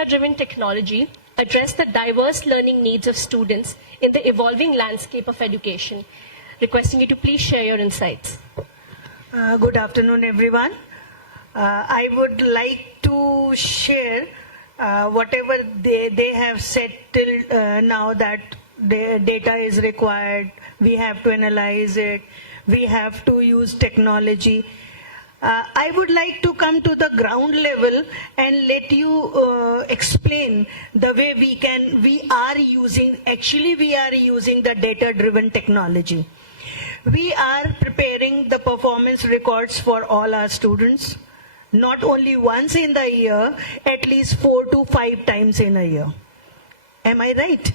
data-driven technology address the diverse learning needs of students in the evolving landscape of education? Requesting you to please share your insights. Good afternoon, everyone. I would like to share whatever they have said till now, that the data is required, we have to analyze it, we have to use technology. I would like to come to the ground level and let you explain the way we are using the data-driven technology. We are preparing the performance records for all our students, not only once in the year, at least 4 to 5 times in a year. Am I right?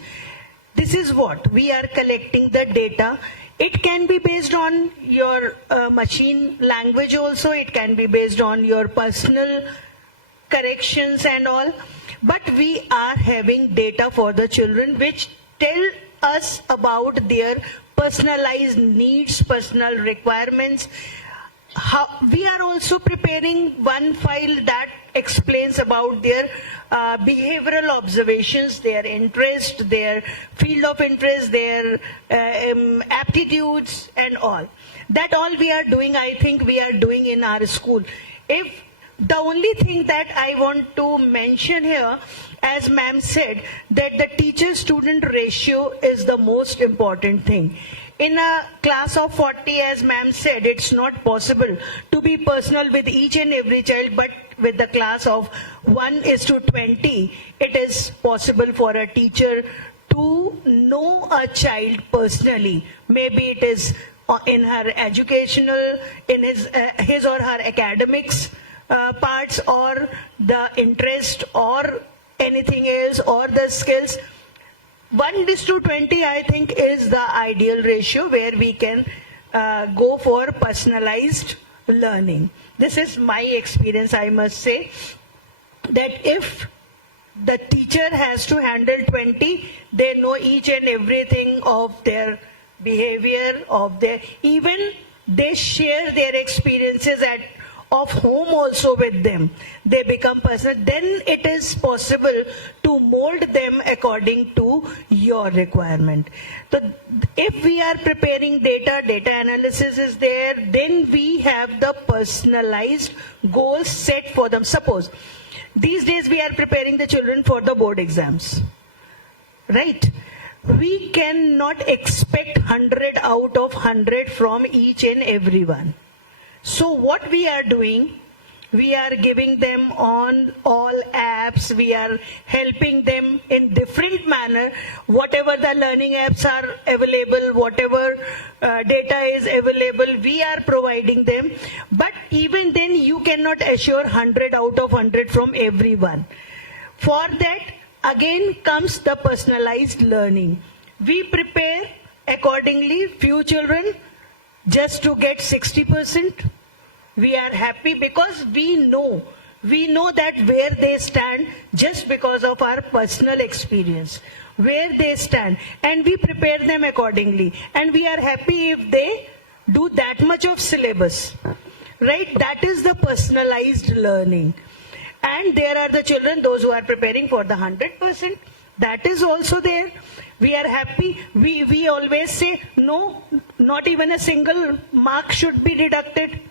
This is what we are collecting the data. It can be based on your machine language also, it can be based on your personal corrections and all, but we are having data for the children which tell us about their personalized needs, personal requirements. We are also preparing one file that explains about their behavioral observations, their interest, their field of interest, their aptitudes and all. That all we are doing, I think we are doing in our school. If the only thing that I want to mention here, as ma'am said, that the teacher-student ratio is the most important thing. In a class of 40, as ma'am said, it's not possible to be personal with each and every child, but with the class of 1:20, it is possible for a teacher to know a child personally. Maybe it is in her educational, in his or her academics parts, or the interest, or anything else, or the skills. 1:20, I think, is the ideal ratio where we can go for personalized learning. This is my experience, I must say, that if the teacher has to handle 20, they know each and everything of their behavior, even they share their experiences of home also with them. They become personal. Then it is possible to mold them according to your requirement. So if we are preparing data analysis is there, then we have the personalized goals set for them. Suppose these days we are preparing the children for the board exams, right? We cannot expect 100 out of 100 from each and everyone. So what we are doing, we are giving them on all apps, we are helping them in different manner, whatever the learning apps are available, whatever data is available, we are providing them. But even then you cannot assure 100 out of 100 from everyone. For that, again comes the personalized learning. We prepare accordingly. Few children just to get 60%. We are happy because we know that where they stand, just because of our personal experience, where they stand, and we prepare them accordingly. And we are happy if they do that much of syllabus, right? That is the personalized learning. And there are the children, those who are preparing for the 100%, that is also there. We are happy. We always say, no, not even a single mark should be deducted.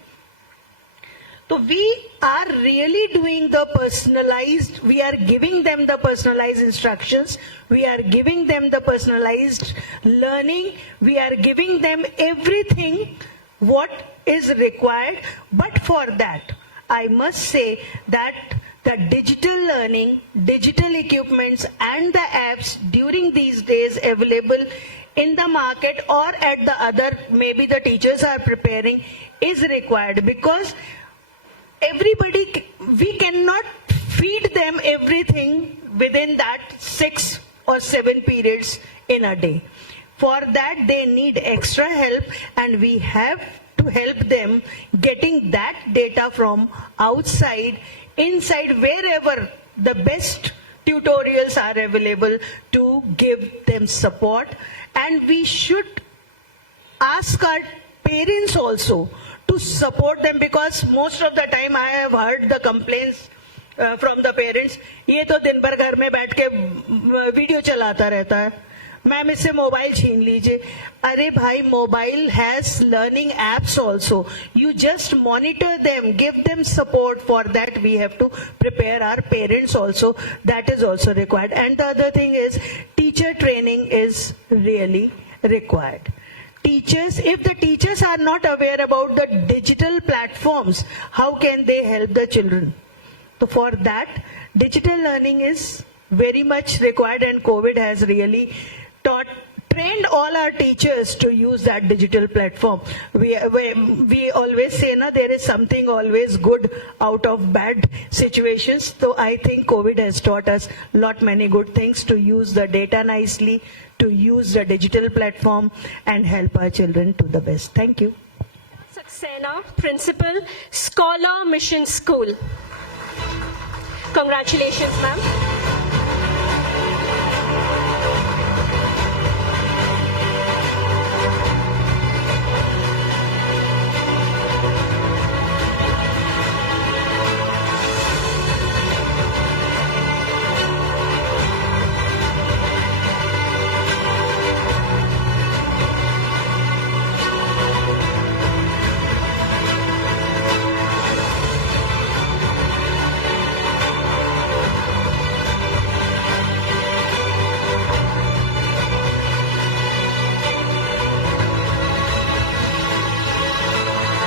So we are really doing the personalized, we are giving them the personalized instructions, we are giving them the personalized learning, we are giving them everything what is required. But for that, I must say that the digital learning, digital equipments and the apps during these days available in the market or at the other, maybe the teachers are preparing, is required, because everybody, we cannot feed them everything within that 6 or 7 periods in a day. For that they need extra help, and we have to help them getting that data from outside, inside, wherever the best tutorials are available to give them support. And we should ask our parents also to support them, because most of the time I have heard the complaints from the parents, ये तो दिन भर घर में बैठ के video चलाता रहता है, मैम इससे मोबाइल छीन लीजिए. अरे भाई, mobile has learning apps also. You just monitor them, give them support. For that we have to prepare our parents also. That is also required. And the other thing is teacher training is really required. Teachers, if the teachers are not aware about the digital platforms, how can they help the children? So for that, digital learning is very much required, and COVID has really trained all our teachers to use that digital platform. We always say, na, there is something always good out of bad situations. So I think COVID has taught us many good things, to use the data nicely, to use the digital platform and help our children to the best. Thank you. Saxena, Principal, Scholar Mission School. Congratulations, ma'am.